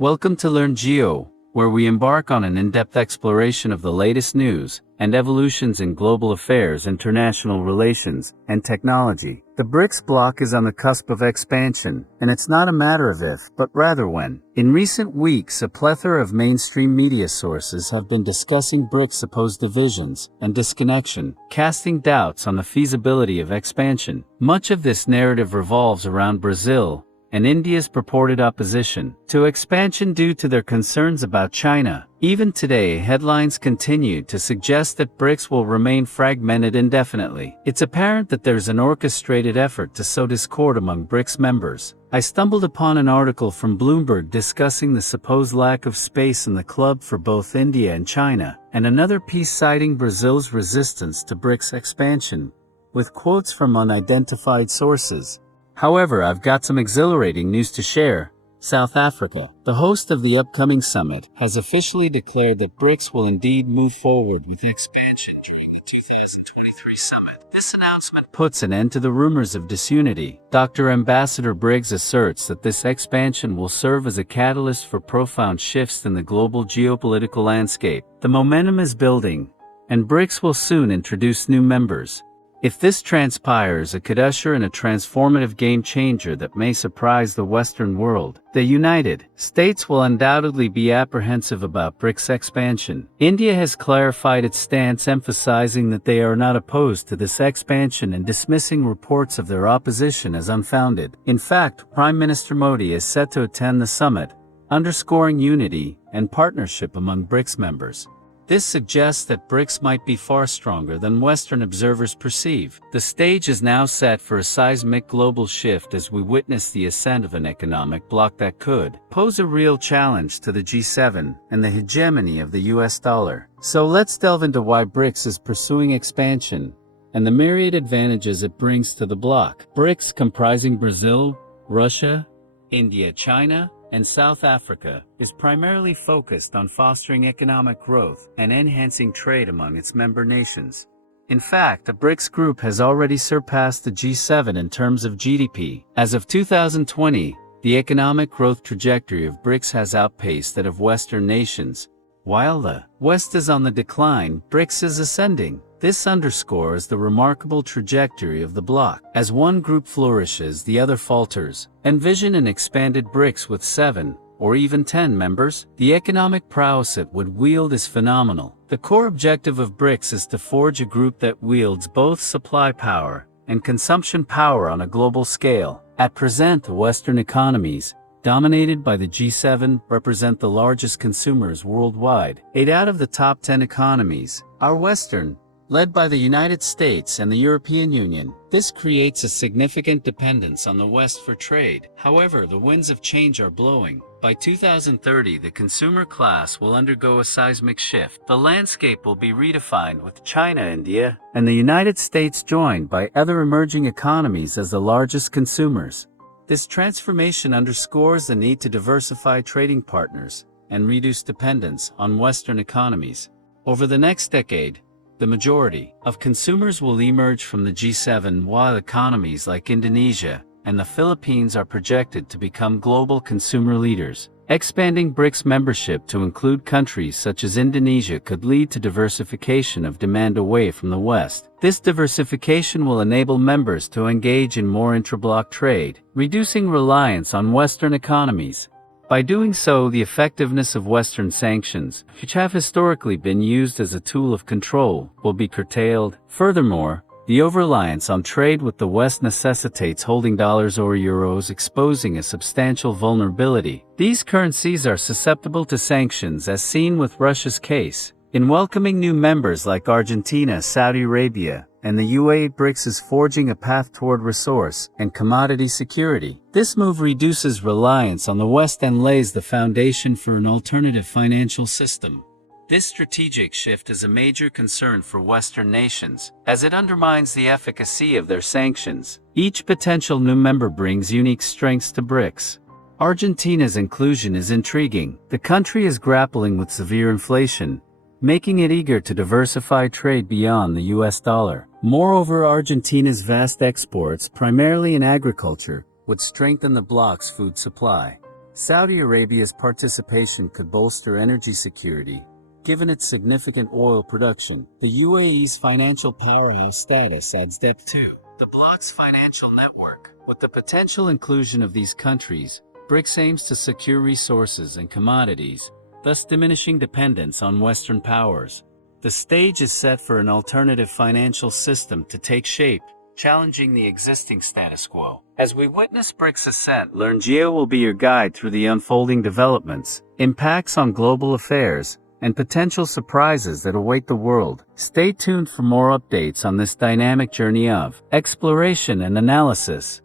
Welcome to Learn Geo, where we embark on an in-depth exploration of the latest news and evolutions in global affairs, international relations, and technology. The BRICS bloc is on the cusp of expansion, and it's not a matter of if, but rather when. In recent weeks, a plethora of mainstream media sources have been discussing BRICS' supposed divisions and disconnection, casting doubts on the feasibility of expansion. Much of this narrative revolves around Brazil and India's purported opposition to expansion due to their concerns about China. Even today, headlines continue to suggest that BRICS will remain fragmented indefinitely. It's apparent that there's an orchestrated effort to sow discord among BRICS members. I stumbled upon an article from Bloomberg discussing the supposed lack of space in the club for both India and China, and another piece citing Brazil's resistance to BRICS expansion, with quotes from unidentified sources. However, I've got some exhilarating news to share. South Africa, the host of the upcoming summit, has officially declared that BRICS will indeed move forward with expansion during the 2023 summit. This announcement puts an end to the rumors of disunity. Dr. Ambassador Briggs asserts that this expansion will serve as a catalyst for profound shifts in the global geopolitical landscape. The momentum is building, and BRICS will soon introduce new members. If this transpires, it could usher in a transformative game-changer that may surprise the Western world. The United States will undoubtedly be apprehensive about BRICS expansion. India has clarified its stance, emphasizing that they are not opposed to this expansion and dismissing reports of their opposition as unfounded. In fact, Prime Minister Modi is set to attend the summit, underscoring unity and partnership among BRICS members. This suggests that BRICS might be far stronger than Western observers perceive. The stage is now set for a seismic global shift as we witness the ascent of an economic bloc that could pose a real challenge to the G7 and the hegemony of the US dollar. So let's delve into why BRICS is pursuing expansion and the myriad advantages it brings to the bloc. BRICS, comprising Brazil, Russia, India, China, and South Africa, is primarily focused on fostering economic growth and enhancing trade among its member nations. In fact, the BRICS group has already surpassed the G7 in terms of GDP. As of 2020, the economic growth trajectory of BRICS has outpaced that of Western nations. While the West is on the decline, BRICS is ascending. This underscores the remarkable trajectory of the bloc. As one group flourishes, the other falters. Envision an expanded BRICS with 7 or even 10 members. The economic prowess it would wield is phenomenal. The core objective of BRICS is to forge a group that wields both supply power and consumption power on a global scale. At present, the Western economies, dominated by the G7, represent the largest consumers worldwide. 8 out of the top 10 economies are Western, led by the United States and the European Union. This creates a significant dependence on the West for trade. However, the winds of change are blowing. By 2030, the consumer class will undergo a seismic shift. The landscape will be redefined with China, India, and the United States joined by other emerging economies as the largest consumers. This transformation underscores the need to diversify trading partners and reduce dependence on Western economies. Over the next decade, the majority of consumers will emerge from the G7, while economies like Indonesia and the Philippines are projected to become global consumer leaders. Expanding BRICS membership to include countries such as Indonesia could lead to diversification of demand away from the West. This diversification will enable members to engage in more intra-bloc trade, reducing reliance on Western economies. By doing so, the effectiveness of Western sanctions, which have historically been used as a tool of control, will be curtailed. Furthermore, the over-reliance on trade with the West necessitates holding dollars or euros, exposing a substantial vulnerability. These currencies are susceptible to sanctions, as seen with Russia's case. In welcoming new members like Argentina, Saudi Arabia, and the UAE, BRICS is forging a path toward resource and commodity security. This move reduces reliance on the West and lays the foundation for an alternative financial system. This strategic shift is a major concern for Western nations, as it undermines the efficacy of their sanctions. Each potential new member brings unique strengths to BRICS. Argentina's inclusion is intriguing. The country is grappling with severe inflation, making it eager to diversify trade beyond the US dollar. Moreover, Argentina's vast exports, primarily in agriculture, would strengthen the bloc's food supply. Saudi Arabia's participation could bolster energy security, given its significant oil production. The UAE's financial powerhouse status adds depth to the bloc's financial network. With the potential inclusion of these countries, BRICS aims to secure resources and commodities, thus diminishing dependence on Western powers. The stage is set for an alternative financial system to take shape, challenging the existing status quo. As we witness BRICS' ascent, LearnGeo will be your guide through the unfolding developments, impacts on global affairs, and potential surprises that await the world. Stay tuned for more updates on this dynamic journey of exploration and analysis.